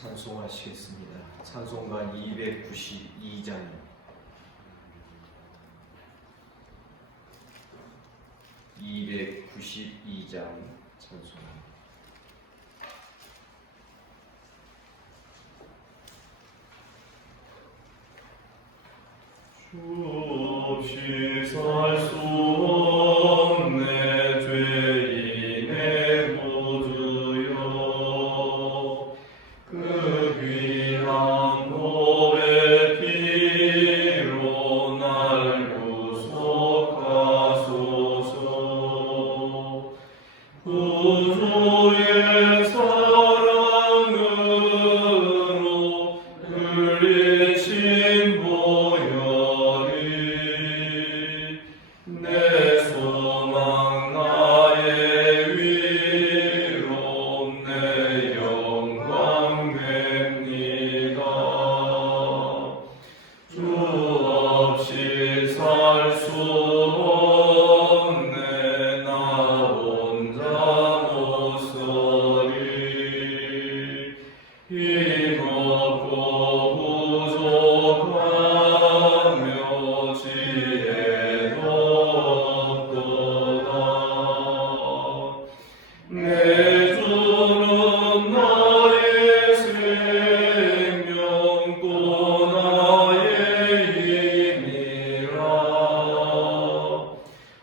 찬송하시겠습니다. 찬송가 292장 292장 찬송. 주 없이 살 수 없네 죄인의 구주여, 그 귀한 보배 피로 날 구속하소서. 구주의 사랑으로 흘리신 보혈이 내 소망 나의 위로 내 영광 됩니다. 주 없이 살 수 없네 나 혼자 못서리. 힘없고 부족하며 지혜도 없도다. 내 주는 나의 생명 또 나의 힘이라.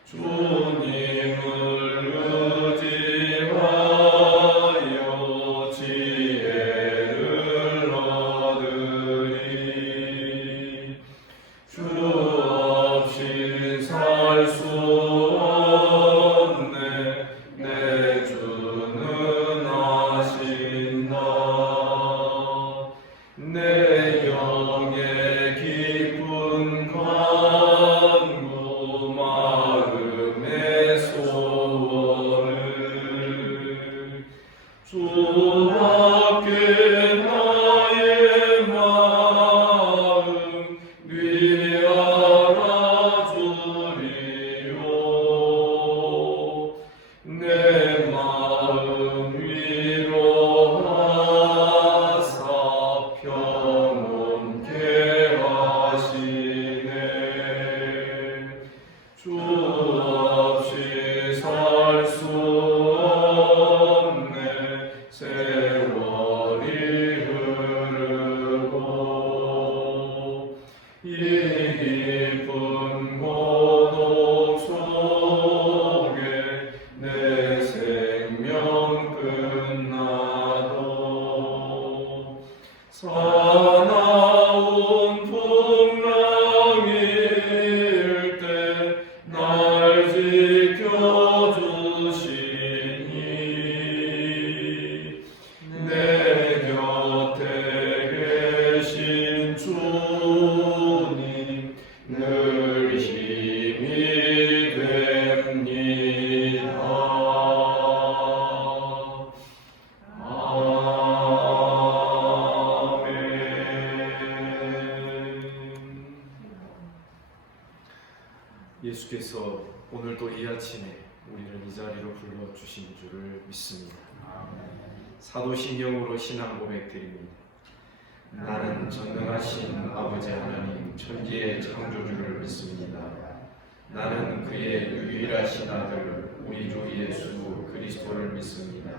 주님을 의지하여 지혜를 얻으리. 주 없이 살 수 없네 내 주는 아신다. 내 영의 깊은 간구 마음의 소원을 주밖에 나의 마음 네 알아주리요. 내 마음 위로하사 평온케 하시네. 주 없이 살 수 없네 세월이 흐르고. 이 깊은 고독 속에 내 생명 끝나도 사나운 풍랑일 때 날 지켜주시니. 내 곁에 계신 주님 늘 힘이 됩니다. 아멘. 예수께서 오늘도 이 아침에 우리를 이 자리로 불러주신 줄을 믿습니다. 사도신경으로 신앙 고백드립니다. 나는 전능하신 아버지 하나님 천지의 창조주를 믿습니다. 나는 그의 유일하신 아들 우리 주 예수 그리스도를 믿습니다.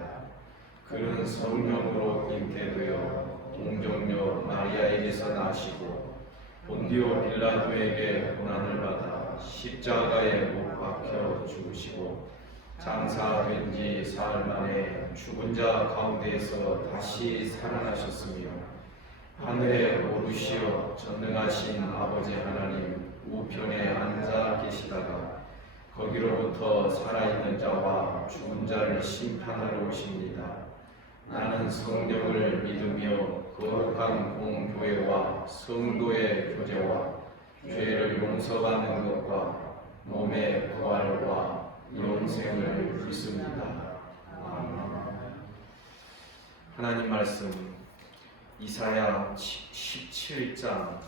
그는 성령으로 잉태되어 동정녀 마리아에게서 나시고 본디오 빌라도에게 고난을 받아 십자가에 못 박혀 죽으시고 장사된 지 사흘 만에 죽은 자 가운데에서 다시 살아나셨으며 하늘에 오르시어 전능하신 아버지 하나님 우편에 앉아 계시다가 거기로부터 살아있는 자와 죽은 자를 심판하러 오십니다. 나는 성령을 믿으며 거룩한 공교회와 성도의 교제와 죄를 용서받는 것과 몸의 부활과 영생을 믿습니다. 아멘. 하나님 말씀 이사야 17장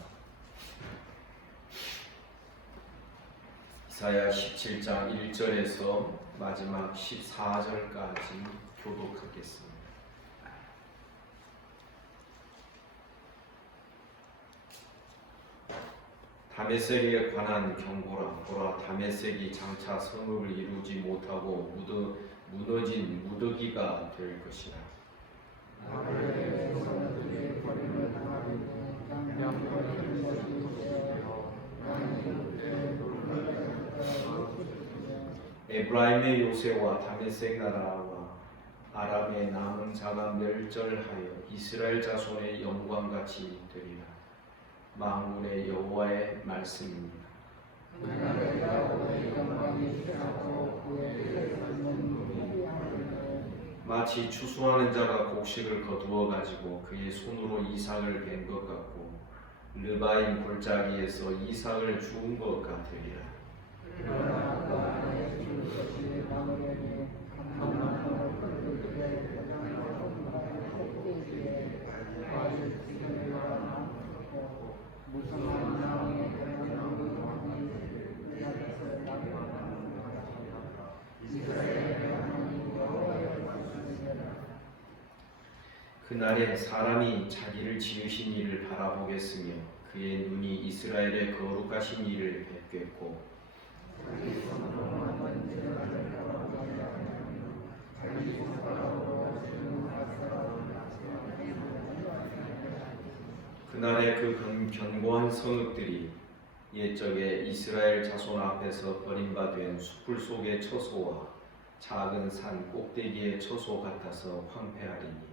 이사야 17장 1절에서 마지막 14절까지 교독하겠습니다. 다메섹에 관한 경고라. 보라, 다메섹이 장차 성읍을 이루지 못하고 무너진 무더기가 될 것이라. 에브라임의 요새와 다메섹 나라와 아람의 남은 자가 멸절하여 이스라엘 자손의 영광같이 되리라. 만군의 여호와의 말씀입니다. 마치 추수하는 자가 곡식을 거두어 가지고 그의 손으로 이삭을 벤 것 같고 르바임 골짜기에서 이삭을 주운 것 같으리라. 그날에 사람이 자기를 지으신 이를 바라보겠으며 그의 눈이 이스라엘의 거룩하신 이를 뵙겠고 그날에 그 견고한 성읍들이 옛적에 이스라엘 자손 앞에서 버림받은 숲풀 속의 처소와 작은 산 꼭대기의 처소 같아서 황폐하리니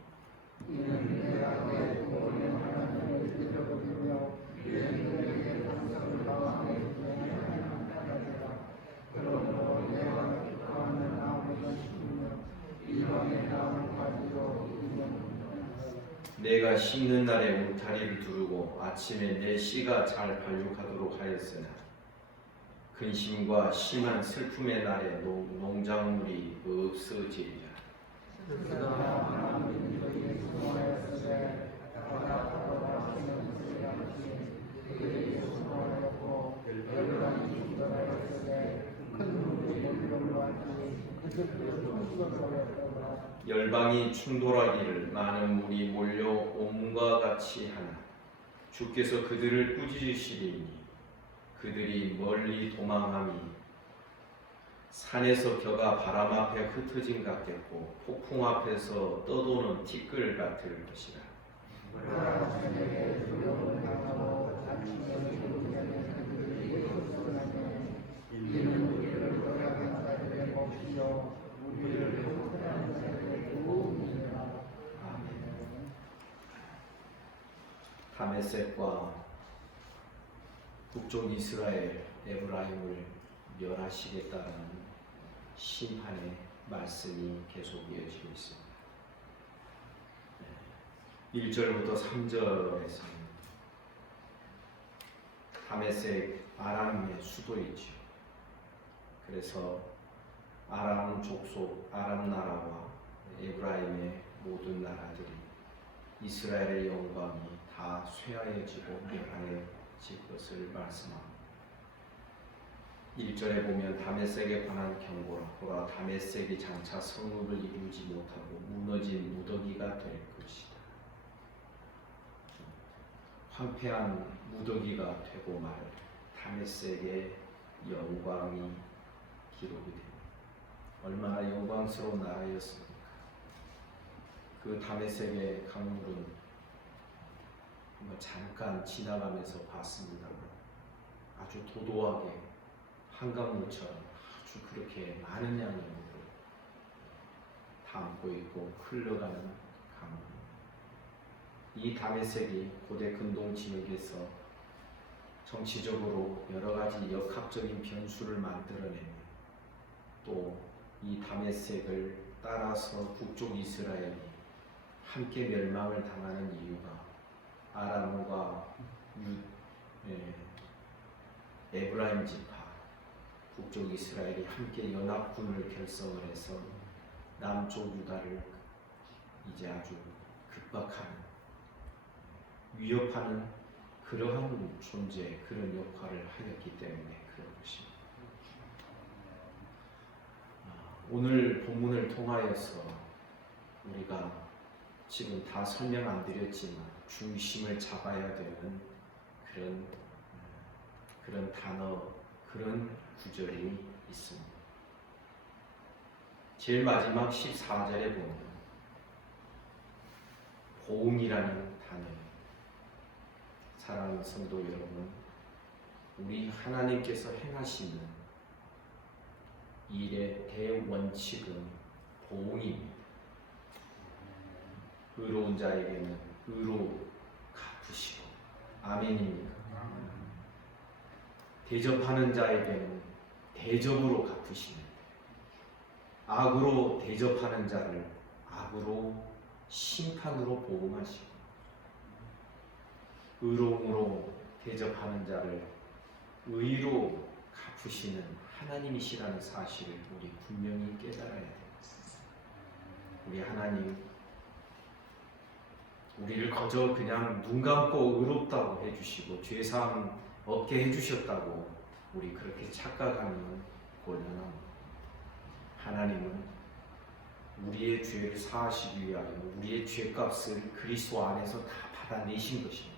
내가 심는 날에 울타리를 두르고 아침에 내 씨가 잘 발육하도록 하였으나 근심과 심한 슬픔의 날에 농작물이 없어지리라. 열방이 충돌하기를 많은 물이 몰려 옴과 같이 하나 주께서 그들을 꾸짖으시리니 그들이 멀리 도망함이 산에서 벼가 바람 앞에 흩어짐 같겠고 폭풍 앞에서 떠도는 티끌 같을 것이라. 다메섹과 북쪽 이스라엘 에브라임을 멸하시겠다는 심판의 말씀이 계속 이어지고 있습니다. 1절부터 3절에서 다메섹 아람의 수도이지요. 그래서 아람 족속, 아람 나라와 에브라임의 모든 나라들이 이스라엘의 영광이 다 쇠하여지고 멸하여질 것을 말씀합니다. 1절에 보면 다메섹에 관한 경고라. 보라, 다메섹이 장차 성읍을 이루지 못하고 무너진 무더기가 될 것이다. 황폐한 무더기가 되고 말 다메섹의 영광이 기록이 됩니다. 얼마나 영광스러운 나라였습니까? 그 다메섹의 강물은 잠깐 지나가면서 봤습니다만 아주 도도하게 한강물처럼 아주 그렇게 많은 양의 물을 담고 있고 흘러가는 강물. 이 다메섹이 고대 근동 지역에서 정치적으로 여러 가지 역학적인 변수를 만들어내며 또 이 다메섹을 따라서 북쪽 이스라엘이 함께 멸망을 당하는 이유가 아람과 에브라임 지파, 북쪽 이스라엘이 함께 연합군을 결성을 해서 남쪽 유다를 이제 아주 급박한 위협하는 그러한 존재, 그런 역할을 하였기 때문에 그런 것입니다. 오늘 본문을 통하여서 우리가 지금 다 설명 안 드렸지만 중심을 잡아야 되는 그런 단어, 그런 구절이 있습니다. 제일 마지막 14절에 보면 보응이라는 단어예요. 사랑하는 성도 여러분, 우리 하나님께서 행하시는 일의 대원칙은 보응입니다. 의로운 자에게는 의로 갚으시고, 아멘입니까? 대접하는 자에게는 대접으로 갚으십니다. 악으로 대접하는 자를 악으로 심판으로 보응하시고, 의로움으로 대접하는 자를 의로 갚으시는 하나님이시라는 사실을 우리 분명히 깨달아야 됩니다. 우리 하나님, 우리를 거저 그냥 눈 감고 의롭다고 해주시고 죄사함 없게 해주셨다고 우리 그렇게 착각하면 곤란합니다. 하나님은 우리의 죄를 사하시기 위하여 우리의 죄값을 그리스도 안에서 다 받아내신 것입니다.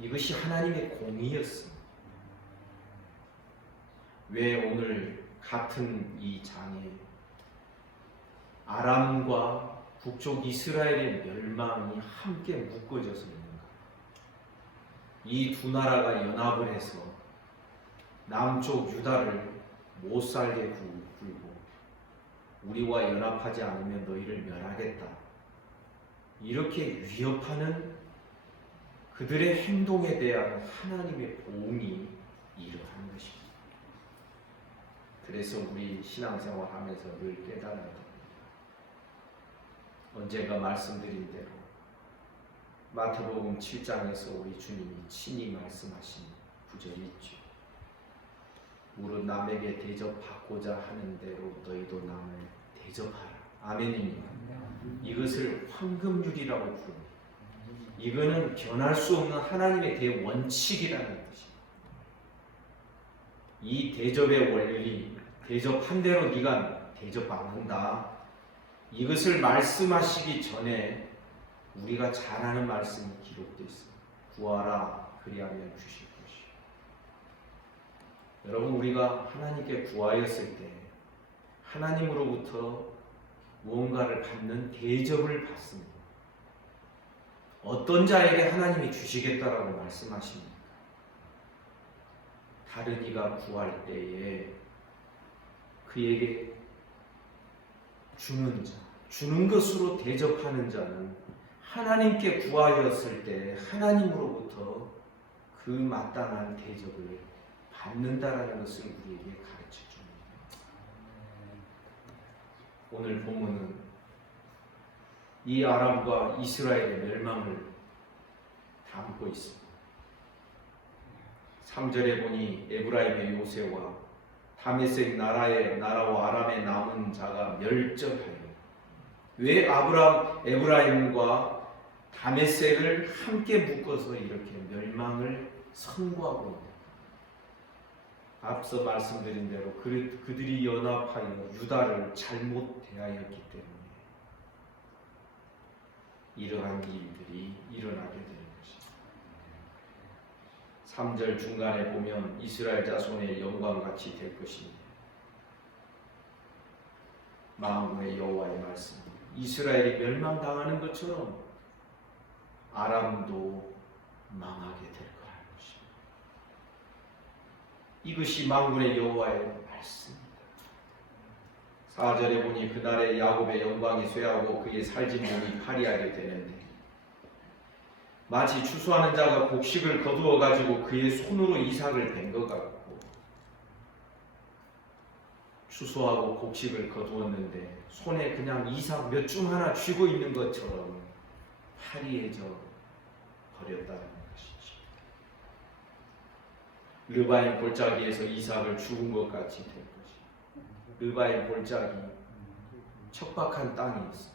이것이 하나님의 공의였습니다. 왜 오늘 같은 이 장에 아람과 북쪽 이스라엘의 멸망이 함께 묶어져서 있는가? 이 두 나라가 연합을 해서 남쪽 유다를 못 살게 굴고 우리와 연합하지 않으면 너희를 멸하겠다. 이렇게 위협하는 그들의 행동에 대한 하나님의 보응이 이러한 것입니다. 그래서 우리 신앙생활 하면서 늘 깨달아야 됩니다. 언젠가 말씀드린 대로 마태복음 7장에서 우리 주님이 친히 말씀하신 구절이 있죠. 무릇 남에게 대접받고자 하는 대로 너희도 남을 대접하라. 아멘입니다. 이것을 황금률이라고 부릅니다. 이거는 변할 수 없는 하나님의 대원칙이라는 것입니다. 이 대접의 원리, 대접한 대로 네가 대접받는다. 이것을 말씀하시기 전에 우리가 잘 아는 말씀이 기록되어 있습니다. 구하라 그리하면 주실 것이요. 여러분, 우리가 하나님께 구하였을 때 하나님으로부터 무언가를 받는 대접을 받습니다. 어떤 자에게 하나님이 주시겠다라고 말씀하십니까? 다른 이가 구할 때에 그에게 주는 자, 주는 것으로 대접하는 자는 하나님께 구하였을 때 하나님으로부터 그 마땅한 대접을 받는다라는 것을 우리에게 가르쳐 줍니다. 오늘 본문은 이 아람과 이스라엘의 멸망을 담고 있습니다. 3절에 보니 에브라임의 요새와 다메섹 나라와 아람에 남은 자가 멸절하여. 왜 에브라임과 다메섹을 함께 묶어서 이렇게 멸망을 선고하고 있는가? 앞서 말씀드린 대로 그들이 연합하여 유다를 잘못 대하였기 때문에 이러한 일들이 일어나게 되는 것입니다. 3절 중간에 보면 이스라엘 자손의 영광같이 될 것입니다. 만군의 여호와의 말씀. 이스라엘이 멸망당하는 것처럼 아람도 망하게 될 거라는 것입니다. 이것이 만군의 여호와의 말씀입니다. 4절에 보니 그날에 야곱의 영광이 쇠하고 그의 살진 몸이 파리하게 되는데 마치 추수하는 자가 곡식을 거두어 가지고 그의 손으로 이삭을 벤 것 같고, 추수하고 곡식을 거두었는데 손에 그냥 이삭 몇 줌 하나 쥐고 있는 것처럼 파리해져 버렸다는 것이죠. 르바임 골짜기에서 이삭을 죽은 것 같이 될 것이죠. 르바임 골짜기 척박한 땅이 있어.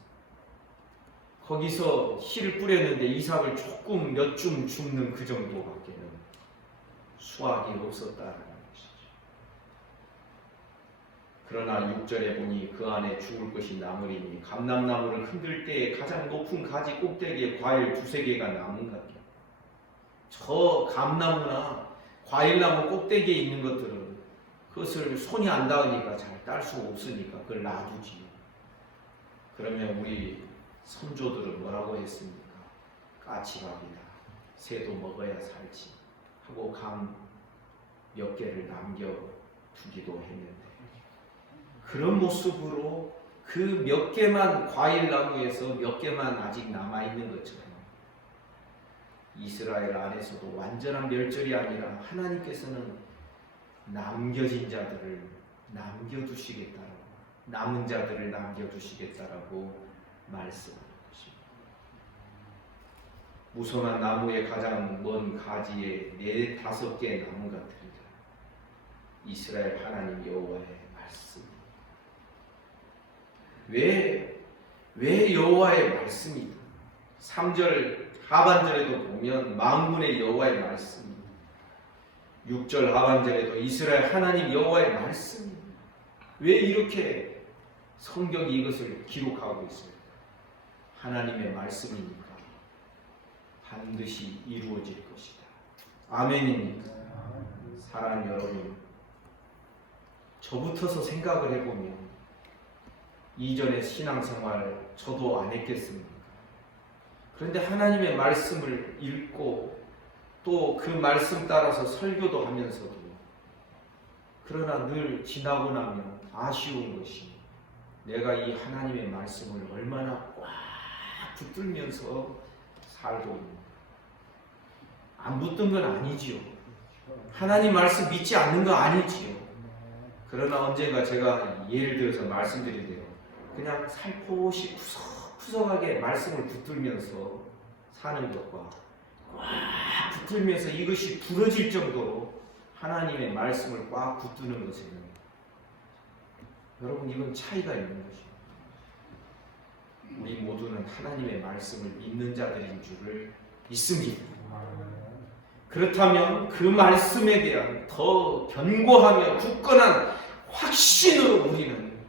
거기서 씨를 뿌렸는데 이삭을 조금 몇 줌 줍는 그 정도밖에는 수확이 없었다는 것이죠. 그러나 6절에 보니 그 안에 죽을 것이 남으리니 감람나무를 흔들 때에 가장 높은 가지 꼭대기에 과일 2-3개가 남은 같게 저 감나무나 과일나무 꼭대기에 있는 것들은 그것을 손이 안 닿으니까 잘 딸 수 없으니까 그걸 놔두지. 그러면 우리 선조들은 뭐라고 했습니까? 까치밥이다. 새도 먹어야 살지 하고 감 몇 개를 남겨두기도 했는데, 그런 모습으로 그 몇 개만 과일나무에서 몇 개만 아직 남아있는 것처럼 이스라엘 안에서도 완전한 멸절이 아니라 하나님께서는 남겨진 자들을 남겨두시겠다라고, 남은 자들을 남겨두시겠다라고 말씀하는 것입니다. 무성한 나무의 가장 먼 가지에 4-5개 나무 같으리라. 이스라엘 하나님 여호와의 말씀. 왜 여호와의 말씀이다? 3절 하반절에도 보면 만군의 여호와의 말씀, 6절 하반절에도 이스라엘 하나님 여호와의 말씀입니다. 왜 이렇게 성경이 이것을 기록하고 있어요? 하나님의 말씀이니까 반드시 이루어질 것이다. 아멘입니까? 사랑하는 여러분, 저부터서 생각을 해보면 이전의 신앙생활 저도 안 했겠습니까? 그런데 하나님의 말씀을 읽고 또 그 말씀 따라서 설교도 하면서도, 그러나 늘 지나고 나면 아쉬운 것이, 내가 이 하나님의 말씀을 얼마나 꽉 붙들면서 살고 있는가. 안 붙든 건 아니지요. 하나님 말씀 믿지 않는 거 아니지요. 그러나 언젠가 제가 예를 들어서 말씀드리게요, 그냥 살포시 푸석하게 말씀을 붙들면서 사는 것과 꽉 붙들면서 이것이 부러질 정도로 하나님의 말씀을 꽉 붙드는 것은, 여러분, 이건 차이가 있는 것입니다. 우리 모두는 하나님의 말씀을 믿는 자들인 줄을 믿습니다. 그렇다면 그 말씀에 대한 더 견고하며 굳건한 확신으로 우리는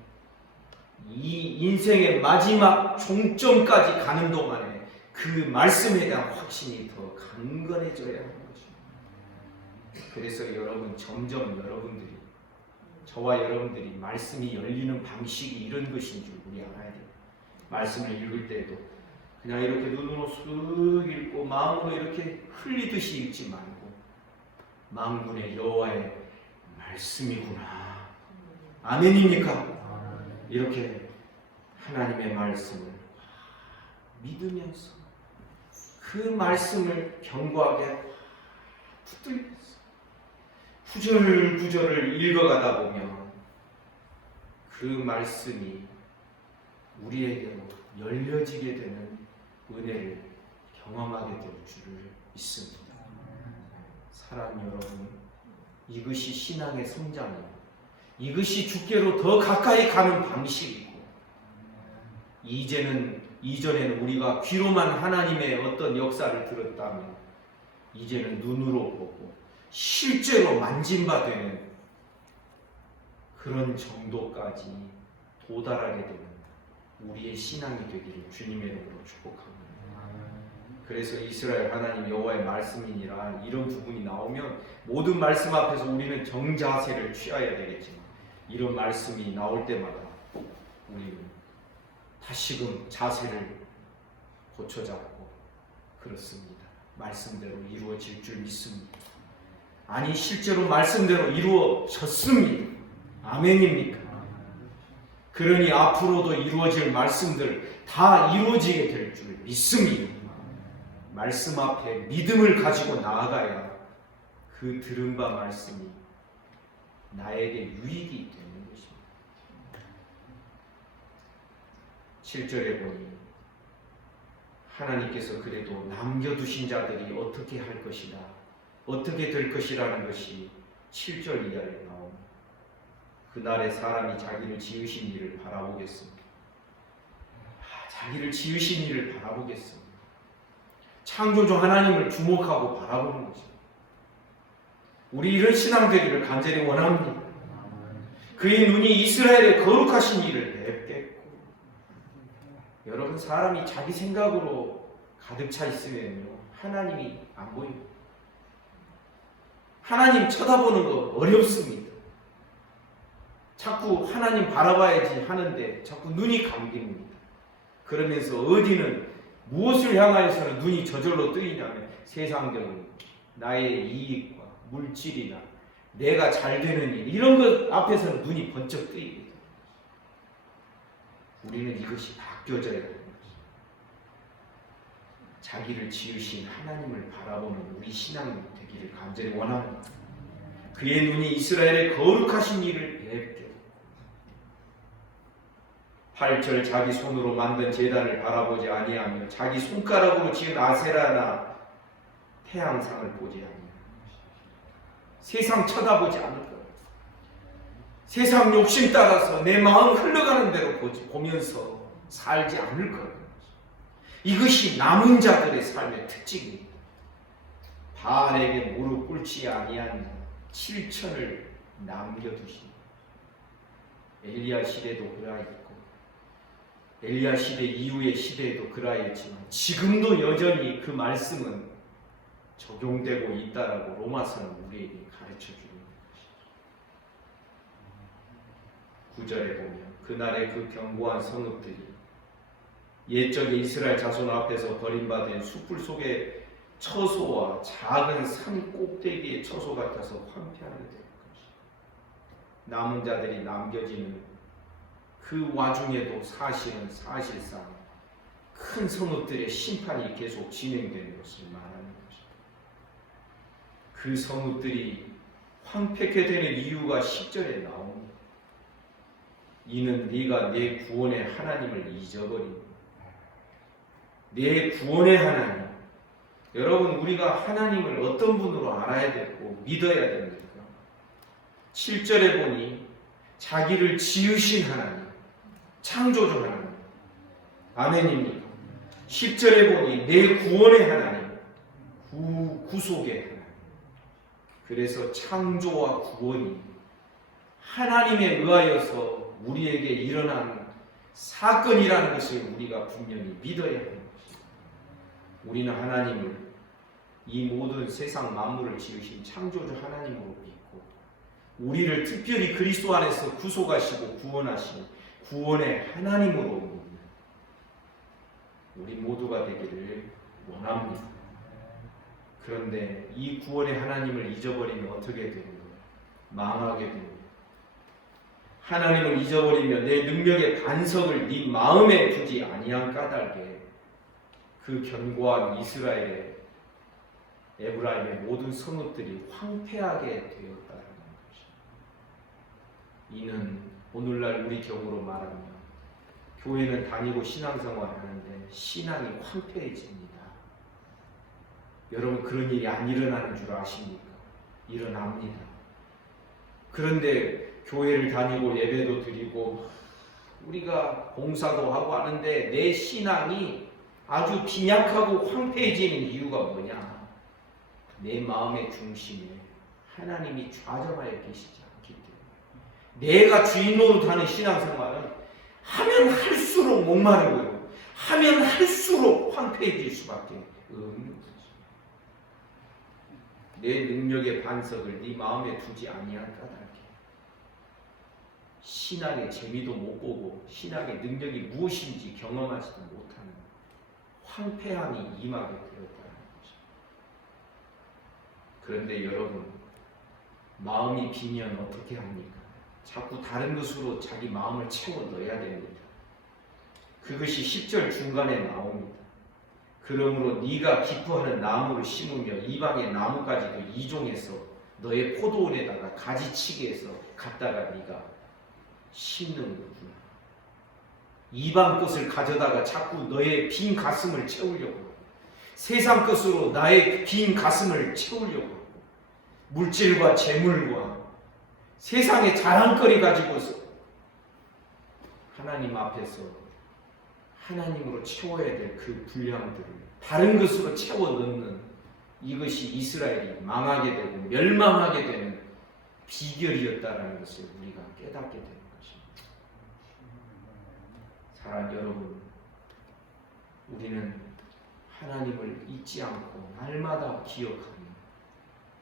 이 인생의 마지막 종점까지 가는 동안에 그 말씀에 대한 확신이 더 강건해져야 하는 것입니다. 그래서 여러분, 점점 여러분들이, 저와 여러분들이 말씀이 열리는 방식이 이런 것인 줄 우리 알아야 돼요. 말씀을 읽을 때도 그냥 이렇게 눈으로 쓱 읽고 마음으로 이렇게 흘리듯이 읽지 말고, 만군의 여호와의 말씀이구나, 아멘입니까? 이렇게 하나님의 말씀을 믿으면서 그 말씀을 견고하게 붙들면서 구절구절을 읽어가다 보면 그 말씀이 우리에게로 열려지게 되는 은혜를 경험하게 될 줄을 믿습니다. 사랑하는 여러분, 이것이 신앙의 성장이고, 이것이 주께로 더 가까이 가는 방식이고, 이전에는 우리가 귀로만 하나님의 어떤 역사를 들었다면, 이제는 눈으로 보고 실제로 만진바되는 그런 정도까지 도달하게 되는 우리의 신앙이 되기를 주님의 이름으로 축복합니다. 그래서 이스라엘 하나님 여호와의 말씀이니라, 이런 부분이 나오면 모든 말씀 앞에서 우리는 정자세를 취해야 되겠지만, 이런 말씀이 나올 때마다 우리는 다시금 자세를 고쳐잡고, 그렇습니다, 말씀대로 이루어질 줄 믿습니다. 아니, 실제로 말씀대로 이루어졌습니다. 아멘입니까? 그러니 앞으로도 이루어질 말씀들 다 이루어지게 될 줄 믿습니다. 말씀 앞에 믿음을 가지고 나아가야 그 들은 바 말씀이 나에게 유익이 되는 것입니다. 7절에 보니 하나님께서 그래도 남겨두신 자들이 어떻게 할 것이다, 어떻게 될 것이라는 것이 7절 이하에 나옵니다. 그날에 사람이 자기를 지으신 이를 바라보겠습니다. 자기를 지으신 이를 바라보겠습니다. 창조주 하나님을 주목하고 바라보는 것입니다. 우리 이런 신앙 되기를 간절히 원합니다. 그의 눈이 이스라엘의 거룩하신 이를 뵙겠고, 여러분, 사람이 자기 생각으로 가득 차 있으면요, 하나님이 안 보입니다. 하나님 쳐다보는 거 어렵습니다. 자꾸 하나님 바라봐야지 하는데 자꾸 눈이 감깁니다. 그러면서 어디는 무엇을 향하여서는 눈이 저절로 뜨이냐면 세상적인 나의 이익과 물질이나 내가 잘 되는 일, 이런 것 앞에서는 눈이 번쩍 뜨입니다. 우리는 이것이 바뀌어져야 됩니다. 자기를 지으신 하나님을 바라보는 우리 신앙이 되기를 간절히 원합니다. 그의 눈이 이스라엘의 거룩하신 일을 뵙게 8절 자기 손으로 만든 제단을 바라보지 아니하며 자기 손가락으로 지은 아세라나 태양상을 보지 아니하며 세상 쳐다보지 않을 거예요. 세상 욕심 따라서 내 마음 흘러가는 대로 보면서 살지 않을 거예요. 이것이 남은 자들의 삶의 특징입니다. 바알에게 무릎 꿇지 아니한 7천을 남겨두신 엘리야 시대도 그러했고 엘리야 시대 이후의 시대에도 그러했지만 지금도 여전히 그 말씀은 적용되고 있다라고 로마서는 우리에게 가르쳐주는 것이죠. 9절에 보면 그날의 그 견고한 성읍들이 옛적의 이스라엘 자손 앞에서 버림받은 숲풀 속의 처소와 작은 산 꼭대기의 처소 같아서 황폐하게 될 것이다. 남은 자들이 남겨지는 그 와중에도 사실상 큰 성읍들의 심판이 계속 진행되는 것을 말하는 것이다. 그 성읍들이 황폐케 되는 이유가 10절에 나옵니다. 이는 네가 내 구원의 하나님을 잊어버린 내 구원의 하나님. 여러분, 우리가 하나님을 어떤 분으로 알아야 되고 믿어야 됩니까? 7절에 보니 자기를 지으신 하나님, 창조주 하나님. 아멘입니까? 10절에 보니 내 구원의 하나님, 구속의 하나님. 그래서 창조와 구원이 하나님에 의하여서 우리에게 일어난 사건이라는 것을 우리가 분명히 믿어야 합니다. 우리는 하나님을 이 모든 세상 만물을 지으신 창조주 하나님으로 믿고 우리를 특별히 그리스도 안에서 구속하시고 구원하신 구원의 하나님으로 믿습니다. 우리 모두가 되기를 원합니다. 그런데 이 구원의 하나님을 잊어버리면 어떻게 되는 거예요? 망하게 됩니다. 하나님을 잊어버리면 내 능력의 반석을 네 마음에 두지 아니한 까닭에 그 견고한 이스라엘의 에브라임의 모든 성읍들이 황폐하게 되었다는 것입니다. 이는 오늘날 우리 경우로 말하면 교회는 다니고 신앙생활을 하는데 신앙이 황폐해집니다. 여러분, 그런 일이 안 일어나는 줄 아십니까? 일어납니다. 그런데 교회를 다니고 예배도 드리고 우리가 봉사도 하고 하는데 내 신앙이 아주 빈약하고 황폐해지는 이유가 뭐냐? 내 마음의 중심에 하나님이 좌정하여 계시지 않기 때문에. 내가 주인으로 하는 신앙생활은 하면 할수록 목마르고요, 하면 할수록 황폐해질 수밖에 없는 것이죠. 내 능력의 반석을 네 마음에 두지 아니한 까닭에 신앙의 재미도 못 보고 신앙의 능력이 무엇인지 경험하지도 못하는 황폐함이 임하게 되었다는 것입니다. 그런데 여러분, 마음이 비면 어떻게 합니까? 자꾸 다른 것으로 자기 마음을 채워 넣어야 됩니다. 그것이 10절 중간에 나옵니다. 그러므로 네가 기뻐하는 나무를 심으며 이방의 나무까지도 이종해서 너의 포도원에다가 가지치게 해서 갖다가 네가 심는 거구나. 이방 것을 가져다가 자꾸 너의 빈 가슴을 채우려고, 세상 것으로 나의 빈 가슴을 채우려고 하고, 물질과 재물과 세상의 자랑거리 가지고서 하나님 앞에서 하나님으로 채워야 될 그 분량들을 다른 것으로 채워 넣는, 이것이 이스라엘이 망하게 되고 멸망하게 되는 비결이었다는 것을 우리가 깨닫게 되는 것입니다. 사랑하는 여러분, 우리는 하나님을 잊지 않고 날마다 기억하며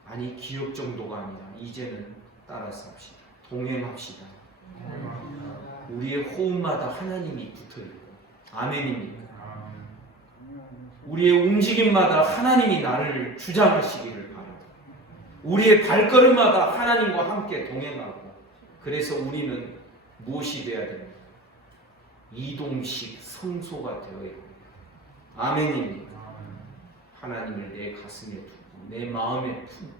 아니 기억 정도가 아니라 이제는 따라서 합시다. 동행합시다. 우리의 호흡마다 하나님이 붙어있고 아멘입니까? 우리의 움직임마다 하나님이 나를 주장하시기를 바랍니다. 우리의 발걸음마다 하나님과 함께 동행하고, 그래서 우리는 무엇이 되어야 됩니까? 이동식 성소가 되어야 됩니다. 아멘입니까? 하나님을 내 가슴에 두고 내 마음에 품고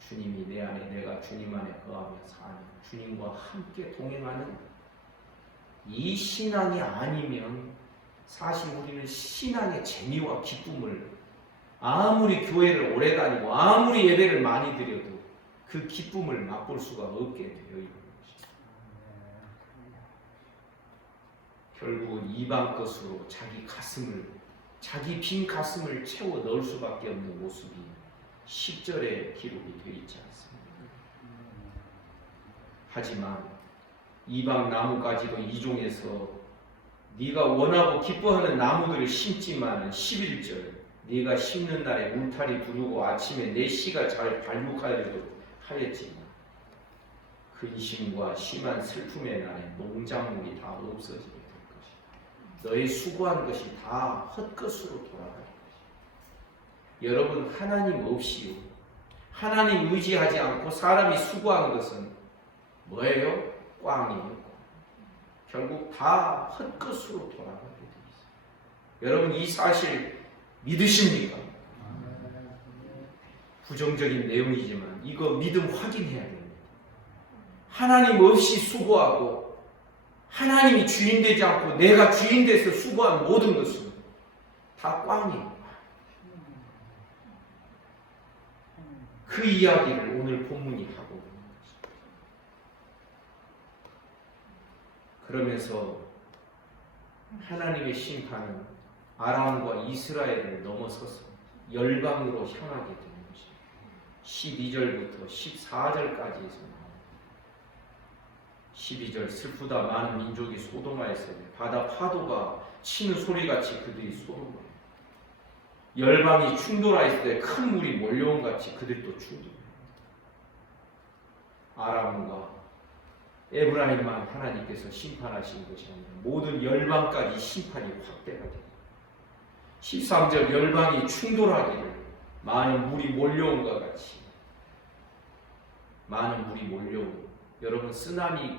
주님이 내 안에, 내가 주님 안에 거하며 사는, 주님과 함께 동행하는 이 신앙이 아니면 사실 우리는 신앙의 재미와 기쁨을, 아무리 교회를 오래 다니고 아무리 예배를 많이 드려도 그 기쁨을 맛볼 수가 없게 되어 있는 것입니다. 결국은 이방 것으로 자기 빈 가슴을 채워 넣을 수밖에 없는 모습이 10절에 기록이 되어 있지 않습니까? 하지만 이방 나무가지도 이종해서 네가 원하고 기뻐하는 나무들을 심지만은 11절, 네가 심는 날에 울타리 두르고 아침에 내 씨가 잘 발육하여도 하였지만 근심과 심한 슬픔의 날에 농작물이 다 없어지게 될 것이다. 너의 수고한 것이 다 헛것으로 돌아갈 것이다. 여러분, 하나님 없이요, 하나님 의지하지 않고 사람이 수고한 것은 뭐예요? 꽝이에요. 결국 다 헛것으로 돌아가게 되어 있어요. 여러분, 이 사실 믿으십니까? 부정적인 내용이지만 이거 믿음 확인해야 됩니다. 하나님 없이 수고하고 하나님이 주인 되지 않고 내가 주인 돼서 수고한 모든 것은 다 꽝이에요. 그 이야기를 오늘 본문이 하고 있는 것입니다. 그러면서 하나님의 심판은 아람과 이스라엘을 넘어서서 열방으로 향하게 되는 것입니다. 12절부터 14절까지 있습니다. 12절, 슬프다 많은 민족이 소돔하였으니 바다 파도가 치는 소리같이 그들이 소돔하여, 열방이 충돌하였을 때 큰 물이 몰려온 같이 그들도 충돌해요. 아람과 에브라임만 하나님께서 심판하신 것이 아니라 모든 열방까지 심판이 확대가 됩니다. 13절, 열방이 충돌하기를 많은 물이 몰려온 것 같이, 많은 물이 몰려오고, 여러분 쓰나미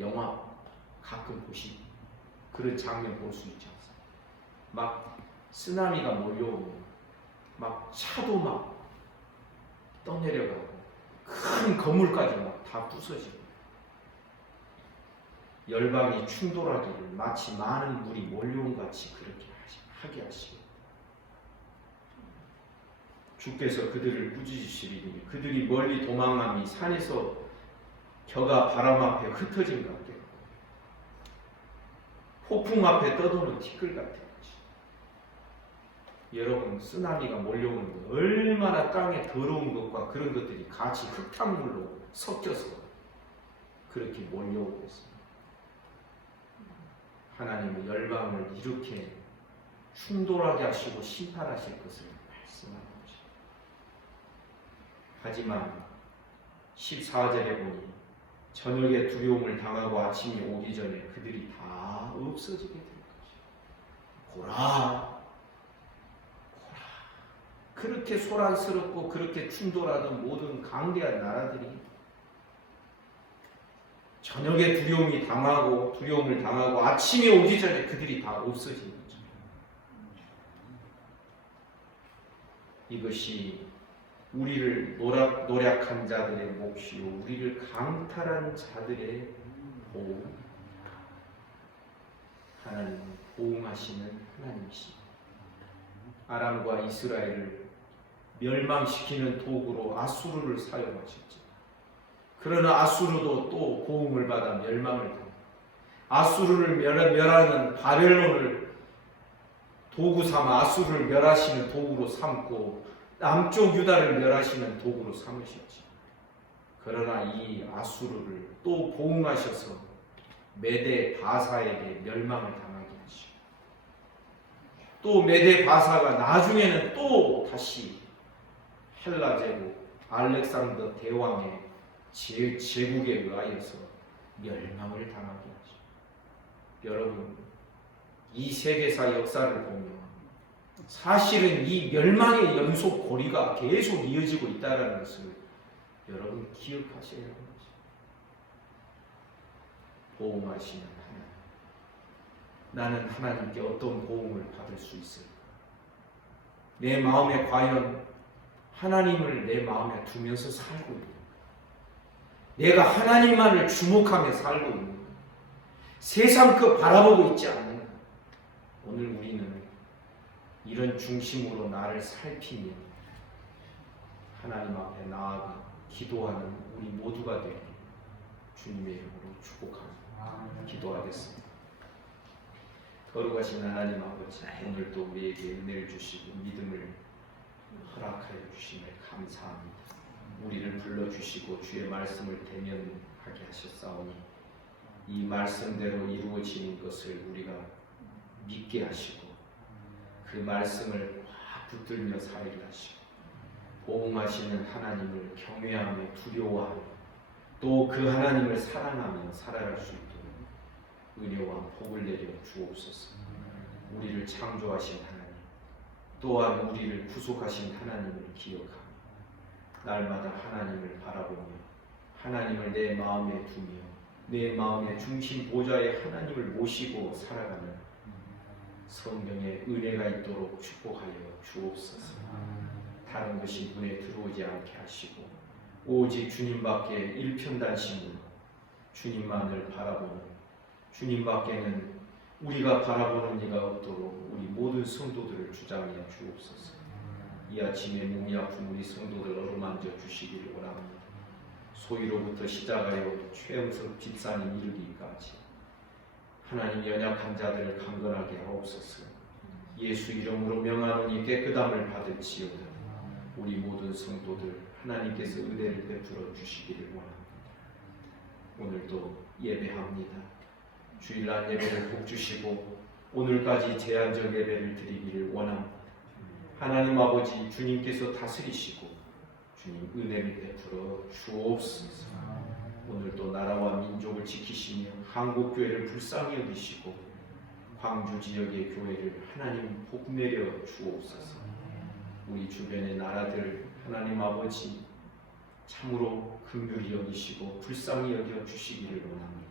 영화 가끔 보시고 그런 장면 볼 수 있지 않습니까? 막 쓰나미가 몰려오면 막 차도 막 떠내려가고 큰 건물까지 막 다 부서지고, 열방이 충돌하기를 마치 많은 물이 몰려온 같이 그렇게 하게 하시고, 주께서 그들을 꾸짖으시리니 그들이 멀리 도망함이 산에서 겨가 바람 앞에 흩어진 것 같고 폭풍 앞에 떠도는 티끌 같은 거지. 여러분, 쓰나미가 몰려오는 거 얼마나 땅에 더러운 것과 그런 것들이 같이 흙탕물로 섞여서 그렇게 몰려오고 있습니다. 하나님은 열방을 이렇게 충돌하게 하시고 심판하실 것을 말씀하는 것입니다. 하지만 14절에 보니 저녁에 두려움을 당하고 아침이 오기 전에 그들이 다 없어지게 될 것이다. 보라, 그렇게 소란스럽고 그렇게 충돌하던 모든 강대한 나라들이 저녁에 두려움을 당하고 아침이 오기 전에 그들이 다 없어지는 거죠. 이것이 우리를 노력한 자들의 몫이요 우리를 강탈한 자들의 보호. 하나님은 보응하시는 하나님이십니다. 아람과 이스라엘을 멸망시키는 도구로 아수르를 사용하셨죠. 그러나 아수르도 또 보응을 받아 멸망을 당합니다. 아수르를 멸하는 바벨론을 도구 삼아 아수르를 멸하시는 도구로 삼고 남쪽 유다를 멸하시는 도구로 삼으셨지. 그러나 이 아수르를 또 보응하셔서 메대 바사에게 멸망을 당하게 하시고, 또 메대 바사가 나중에는 또 다시 헬라 제국 알렉산더 대왕의 제국에 의하여서 멸망을 당하게 하죠. 여러분, 이 세계사 역사를 보면 사실은 이 멸망의 연속 고리가 계속 이어지고 있다는 것을 여러분 기억하셔야 합니다. 보호하시는 하나님, 나는 하나님께 어떤 보호를 받을 수 있을까? 내 마음에 과연 하나님을 내 마음에 두면서 살고 있는, 내가 하나님만을 주목하며 살고 있는, 세상 그 바라보고 있지 않는, 오늘 우리는 이런 중심으로 나를 살피며 하나님 앞에 나아가 기도하는 우리 모두가 되길 주님의 이름으로 축복합니다. 기도하겠습니다. 거룩하신 하나님 아버지, 오늘도 우리에게 은혜를 주시고 믿음을 허락하여 주심에 감사합니다. 우리를 불러주시고 주의 말씀을 대면하게 하셨사오니 이 말씀대로 이루어지는 것을 우리가 믿게 하시고 그 말씀을 확 붙들며 살게 하시고 보응하시는 하나님을 경외하며 두려워하며 또 그 하나님을 사랑하며 살아갈 수 있도록 은혜와 복을 내려 주옵소서. 우리를 창조하신 하나님, 또한 우리를 구속하신 하나님을 기억하며 날마다 하나님을 바라보며 하나님을 내 마음에 두며 내 마음의 중심 보좌에 하나님을 모시고 살아가는 성령의 은혜가 있도록 축복하여 주옵소서. 다른 것이 눈에 들어오지 않게 하시고 오직 주님밖에 일편단심으로 주님만을 바라보는, 주님밖에는 우리가 바라보는 이가 없도록 우리 모든 성도들을 주장해 주옵소서. 이 아침에 몸이 아픈 우리 성도들 어루만져 주시기를 원합니다. 소위로부터 시작하여 최영석 집사님 이르기까지 하나님 연약한 자들을 강건하게 하옵소서. 예수 이름으로 명하노니 깨끗함을 받을지어다. 우리 모든 성도들 하나님께서 은혜를 베풀어 주시기를 원합니다. 오늘도 예배합니다. 주일날 예배를 복 주시고 오늘까지 제한적 예배를 드리기를 원합니다. 하나님 아버지, 주님께서 다스리시고 주님 은혜를 베풀어 주옵소서. 오늘도 나라와 민족을 지키시며 한국교회를 불쌍히 여기시고 광주 지역의 교회를 하나님 복 내려 주옵소서. 우리 주변의 나라들 하나님 아버지 참으로 긍휼히 여기시고 불쌍히 여겨 주시기를 원합니다.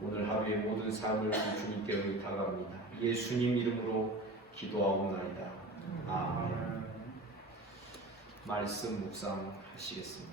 오늘 하루의 모든 삶을 주님께 의탁합니다. 예수님 이름으로 기도하옵나이다. 아멘. 말씀 묵상하시겠습니다.